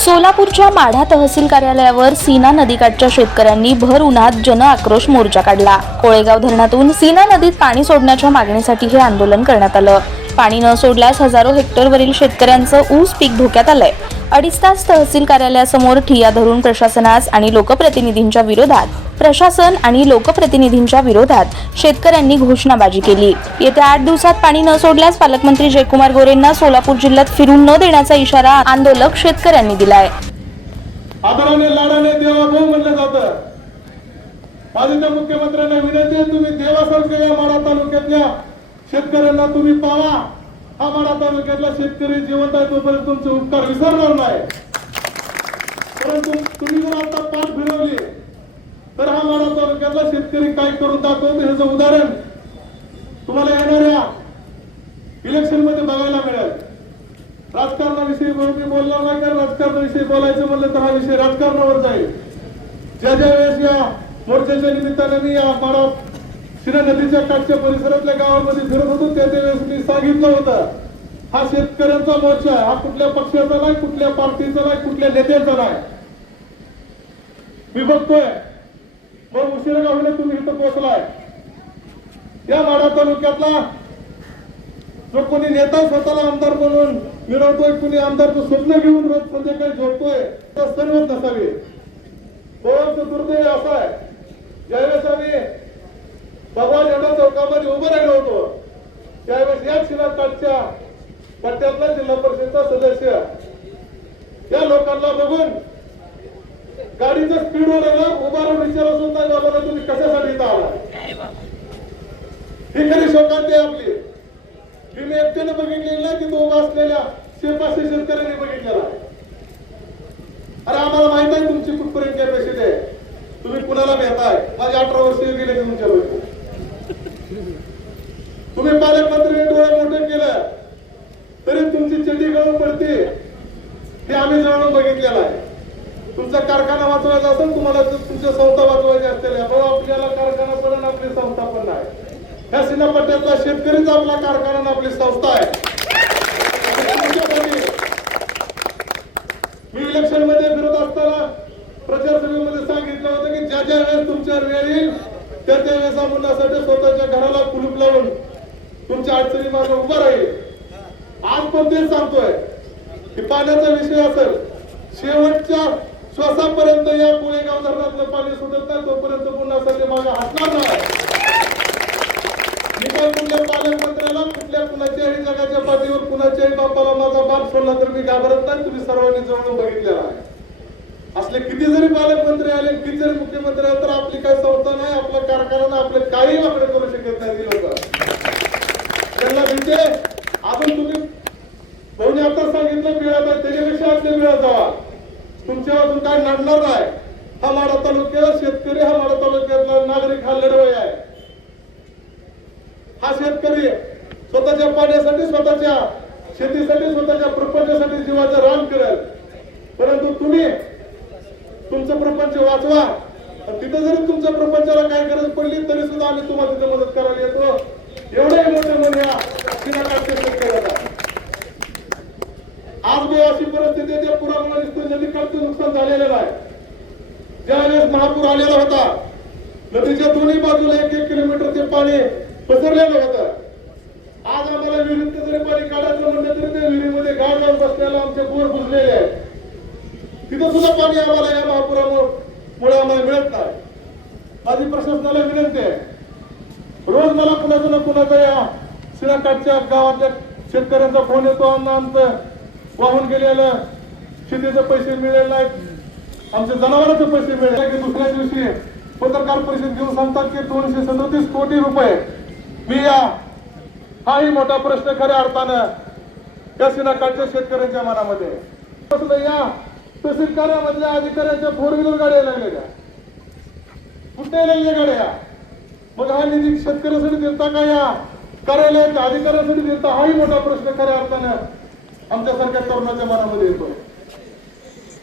सोलापूरच्या माढा तहसील कार्यालयावर सीना नदीकाठच्या शेतकऱ्यांनी भर उन्हात जन आक्रोश मोर्चा काढला। कोळेगाव धरणातून सीना नदीत पाणी सोडण्याच्या मागणीसाठी हे आंदोलन करण्यात आलं। पाणी न सोडल्यास हजारो हेक्टरवरील शेतकऱ्यांचं ऊस पीक धोक्यात आलंय। 2.5 तास तहसील कार्यालयासमोर ठिय्या धरून प्रशासन आणि लोकप्रतिनिधींच्या विरोधात शेतकऱ्यांनी घोषणाबाजी केली। येत्या 8 दिवसात पाणी न सोडल्यास पालकमंत्री जयकुमार गोरेंना सोलापूर जिल्ह्यात फिरून न देण्याचा इशारा आंदोलक शेतकऱ्यांनी दिलाय। आदराने लाडाने देवा भाऊ म्हणलं जातं। आदित्य मुख्यमंत्र्यांना विनंती आहे, तुम्ही देवासारखे या माढा तालुक्यातल्या शेतकऱ्यांना तुम्ही पावा। हा माढा तालुक्यातला शेतकरी जिवंत आहे तोपर्यंत तुमचे उपकार विसरणार नाही। परंतु तुम्ही जर आता पाठ फिरवली तर हा माढा तालुक्यातला शेतकरी काय करून दाखवतो ह्याचं उदाहरण तुम्हाला येणाऱ्या इलेक्शन मध्ये बघायला मिळेल। राजकारणाविषयी मी बोलणार नाही, कारण राजकारणाविषयी बोलायचं म्हणलं तर हा विषय राजकारणावर जाईल। ज्या वेळेस या मोर्चाच्या निमित्ताने मी या माढा सीना नदीच्या काठच्या परिसरातल्या गावांमध्ये फिरत होतो त्यावेळेस मी सांगितलं होतं, हा शेतकऱ्यांचा मोर्चा आहे, हा कुठल्या पक्षाचा नाही, कुठल्या पार्टीचा नाही, कुठल्या नेत्याचा नाही। मी बघतोय मग उशिरा का होईना तुम्ही इथं पोहोचलाय। या माढा तालुक्यातला जो कोणी नेता स्वतःला आमदार म्हणून मिळवतोय, कुणी आमदारचं स्वप्न घेऊन रोज संध्याकाळी झोपतोय, तर सर्वच नसावे। बहुच दुर्दैव असा आहे, ज्यावेळेस आम्ही भगवान एवढ्या चौकामध्ये उभं राहिलो होतो त्यावेळेस या सीना काठच्या पट्ट्यातला जिल्हा परिषदचा सदस्य या लोकांना बघून गाडीचं स्पीडवर उभा राहून विचारत होता, बाबा तुम्ही कशासाठी इथं आला? ही खरी शोकांती आहे आपली। तुम्ही एकट्याने बघितलेलं नाही, तिथं उभा असलेल्या 500 शेतकऱ्यांनी बघितलेला आहे। अरे आम्हाला माहित आहे तुमची कुठपर्यंत कॅपॅसिटी आहे, तुम्ही कुणाला भेटाय। माझे 18 वर्ष गेले तुमच्या बरोबर, तुम्ही पालकमंत्री डोळे मोठे केलं तरी तुमची चड्डी गळून पडते हे आम्ही जवळून बघितलेलं आहे। तुमचा कारखाना वाचवायचा असेल, तुम्हाला तुमच्या संस्था वाचवायच्या असतील, आपल्याला कारखाना पण आपली संस्था पण नाही। ह्या सीना पट्ट्यातला शेतकरीच आपला कारखाना आपली संस्था आहे। मी इलेक्शन मध्ये फिरत असताना प्रचार सभेमध्ये सांगितलं होतं की ज्या वेळेस तुमच्यावर वेळ येईल त्या वेळेस म्हणण्यासाठी स्वतःच्या घराला कुलूप लावून तुमच्या अडचणी मागे उभा राहील। आज पण तेच सांगतोय की पाण्याचा विषय असेल, शेवटच्या श्वासापर्यंत या कोळेगाव धरणातलं पाणी सुटत नाही तोपर्यंत पुन्हा सध्या मागे हटणार नाही। मी कुठल्या पालकमंत्र्याला कुणाच्याही जगाच्या पाठीवर कुणाच्याही बापाला माझा बाप सोडला तर मी घाबरत नाही। तुम्ही सर्वांनी जवळून बघितलेला आहे। असले किती जरी पालकमंत्री आले, किती जरी मुख्यमंत्री आले, तर आपली काही संस्था नाही, आपला कारखाना आपले काही वाकडे करू शकत नाही। लोक त्यांना भीती अजून तुम्ही भाऊने आता सांगितलं मिळत आहे त्याच्यापेक्षा आपले मिळत जावा, तुमच्या अजून काय नडणार नाही। हा माढा तालुक्याला शेतकरी, हा माढा तालुक्यातला नागरिक हा लढवय आहे। हा शेतकरी स्वतःच्या पाण्यासाठी, स्वतःच्या शेतीसाठी, स्वतःच्या प्रपंचासाठी जीवाचं रान करेल, परंतु तुम्ही तुमचं प्रपंच वाचवा। तिथं जरी तुमच्या प्रपंचाला काय गरज पडली तरी सुद्धा आम्ही तुम्हाला तिथे मदत करायला येतो। एवढे मोठे म्हणजे सीना काठचे शेतकऱ्याला आज बी अशी परिस्थिती आहे, त्या पुरामुळे नदीकाठचं नुकसान झालेलं आहे। ज्यावेळेस महापूर आलेला होता, नदीच्या दोन्ही बाजूला 1-1 किलोमीटर ते पाणी पसरलेलं होतं। आज आम्हाला विहिरीत जरी पाणी काढायचं म्हणलं तरी त्या विहिरीमध्ये गाळ जाऊन बसलेला आमचे बोर बुजलेले आहेत, तिथं सुद्धा पाणी आम्हाला या महापुरामुळे आम्हाला मिळत नाही। माझी प्रशासनाला विनंती आहे, रोज मला कुणाचा ना कुणाचा या सीना काठच्या गावातल्या शेतकऱ्यांचा फोन येतो, आमचं वाहून गेलेलं शेतीचे पैसे मिळेल नाहीत, आमच्या जनावरांचे पैसे मिळेल की दुसऱ्या दिवशी पत्रकार परिषद घेऊन सांगतात की 237 कोटी रुपये मी हाही मोठा प्रश्न खऱ्या अर्थानं या सीना काठच्या शेतकऱ्यांच्या मनामध्ये। या तहसील कार्यालयामधल्या अधिकाऱ्यांच्या 4 व्हीलर गाड्या लागलेल्या, कुठे लागल्या गाड्या? मग हा निधी शेतकऱ्यांसाठी देता का या कार्यालयाच्या अधिकाऱ्यांसाठी देता? हाही मोठा प्रश्न खऱ्या अर्थानं आमच्यासारख्या तरुणाच्या मनामध्ये येतो।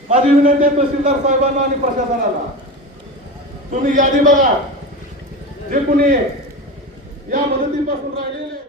माझी विनंती आहे तहसीलदार साहेबांना आणि प्रशासनाला, तुम्ही यादी बघा, जे कुणी या मदतीपासून राहिलेले